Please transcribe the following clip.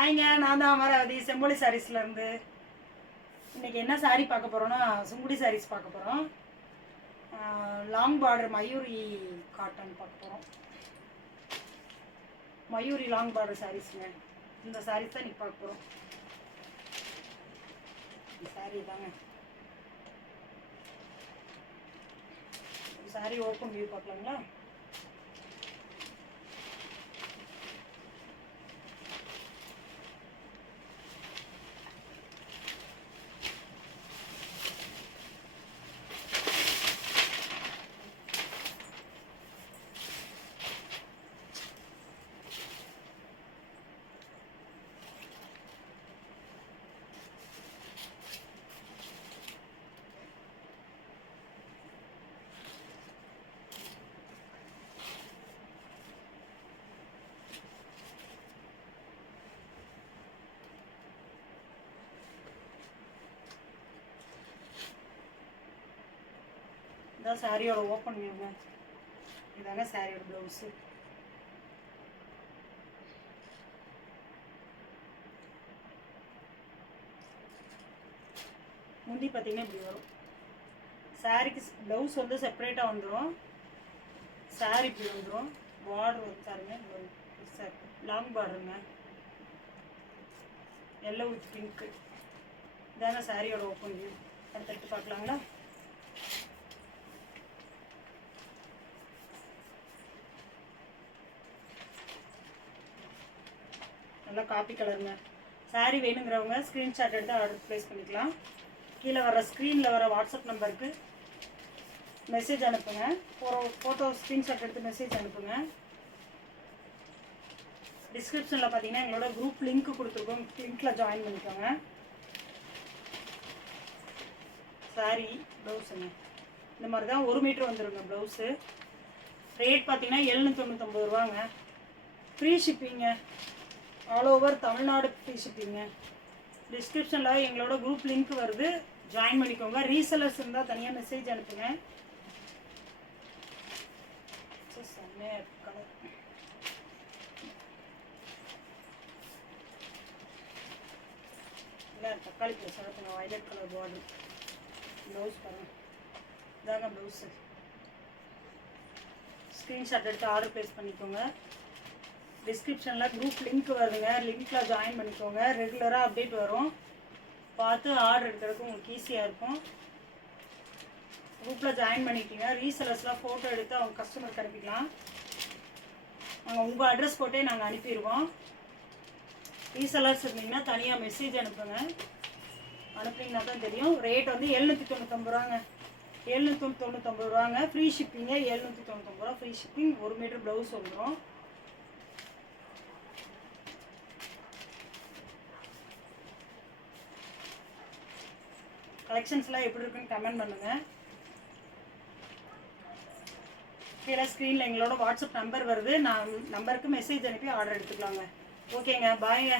ஹாய்ங்க, நான் தான் அமராவதி செம்பொலி சாரீஸ்லேருந்து. இன்றைக்கி என்ன சாரீ பார்க்க போகிறோன்னா, சுங்குடி சாரீஸ் பார்க்க போகிறோம். லாங் பார்டர் மயூரி காட்டன் பார்க்க போகிறோம். மயூரி லாங் பார்டர் சாரீஸுங்க. இந்த சாரீஸ் தான் இன்றைக்கி பார்க்க போகிறோம். சாரீ தாங்க. சாரீ ஓப்பன் வியூ பார்க்கலாங்களா? இதான் சாரியோட ஓப்பன் வியூங்க. இதாங்க சாரியோட ப்ளவுஸு. முந்தி பார்த்தீங்கன்னா இப்படி வரும். சாரிக்கு ப்ளவுஸ் வந்து செப்பரேட்டாக வந்துடும். சாரி இப்படி வந்துடும். பார்டர் வந்து பாருங்க, லாங் பார்டருங்க, எல்லோ வித் பிங்க்கு. இதாங்க சாரியோட ஓப்பன் வியூ. அடுத்தடுத்து பார்க்கலாங்களா? நல்லா காப்பி கலருங்க. சாரீ வேணுங்கிறவங்க ஸ்க்ரீன்ஷாட் எடுத்து ஆர்டர் ப்ளேஸ் பண்ணிக்கலாம். கீழே வர ஸ்க்ரீனில் வர வாட்ஸ்அப் நம்பருக்கு மெசேஜ் அனுப்புங்க. ஃபோட்டோ ஸ்க்ரீன்ஷாட் எடுத்து மெசேஜ் அனுப்புங்க. டிஸ்கிரிப்ஷனில் பார்த்தீங்கன்னா எங்களோட குரூப் லிங்க் கொடுத்துருக்கோம். லிங்க்கில் ஜாயின் பண்ணிக்கோங்க. சாரீ ப்ளவுஸுங்க இந்த மாதிரி தான் 1 மீட்டர் வந்துடுங்க ப்ளவுஸு. ரேட் பார்த்தீங்கன்னா 799 ரூபாங்க. ஃப்ரீ ஷிப்பிங்க. ஆல் ஓவர் தமிழ்நாடு ஃப்ரீ ஷிப்பிங்க. டிஸ்கிரிப்ஷனில் எங்களோட குரூப் லிங்க் வருது, ஜாயின் பண்ணிக்கோங்க. ரீசெல்லர்ஸ் இருந்தால் தனியாக மெசேஜ் அனுப்புங்க. செம்மையாக கலர். இல்லை தக்காளி ப்ளஸ் அனுப்புங்க. Violet colour border. ப்ளவுஸ் பாருங்கள். இதாங்க ப்ளவுஸு. ஸ்க்ரீன்ஷாட் எடுத்து ஆர்டர் ப்ளேஸ் பண்ணிக்கோங்க. டிஸ்கிரிப்ஷனில் குரூப் லிங்க் வருதுங்க. லிங்க்கில் ஜாயின் பண்ணிக்கோங்க. ரெகுலராக அப்டேட் வரும். பார்த்து ஆர்டர் எடுக்கிறதுக்கு உங்களுக்கு ஈஸியாக இருக்கும். குரூப்பில் ஜாயின் பண்ணிக்கிங்க. ரீசெலர்ஸ்லாம் ஃபோட்டோ எடுத்து அவங்க கஸ்டமருக்கு அனுப்பிக்கலாம். நாங்கள் உங்கள் அட்ரஸ் போட்டே நாங்கள் அனுப்பிடுவோம். ரீசெலர்ஸ் இருந்தீங்கன்னா தனியாக மெசேஜ் அனுப்புங்க. அனுப்புனீங்கன்னா தான் தெரியும். ரேட் வந்து 799 ரூபாங்க. 799 ரூபாங்க. ஃப்ரீ ஷிப்பிங்க. 799 ரூபா ஃப்ரீ ஷிப்பிங். 1 மீட்டர் ப்ளவுஸ் வந்துடும். கலெக்ஷன்ஸ்லாம் எப்படி இருக்குன்னு கமெண்ட் பண்ணுங்கள். கீழே ஸ்க்ரீனில் எங்களோட வாட்ஸ்அப் நம்பர் வருது. நான் நம்பருக்கு மெசேஜ் அனுப்பி ஆர்டர் எடுத்துக்கலாங்க. ஓகேங்க, பாய்ங்க.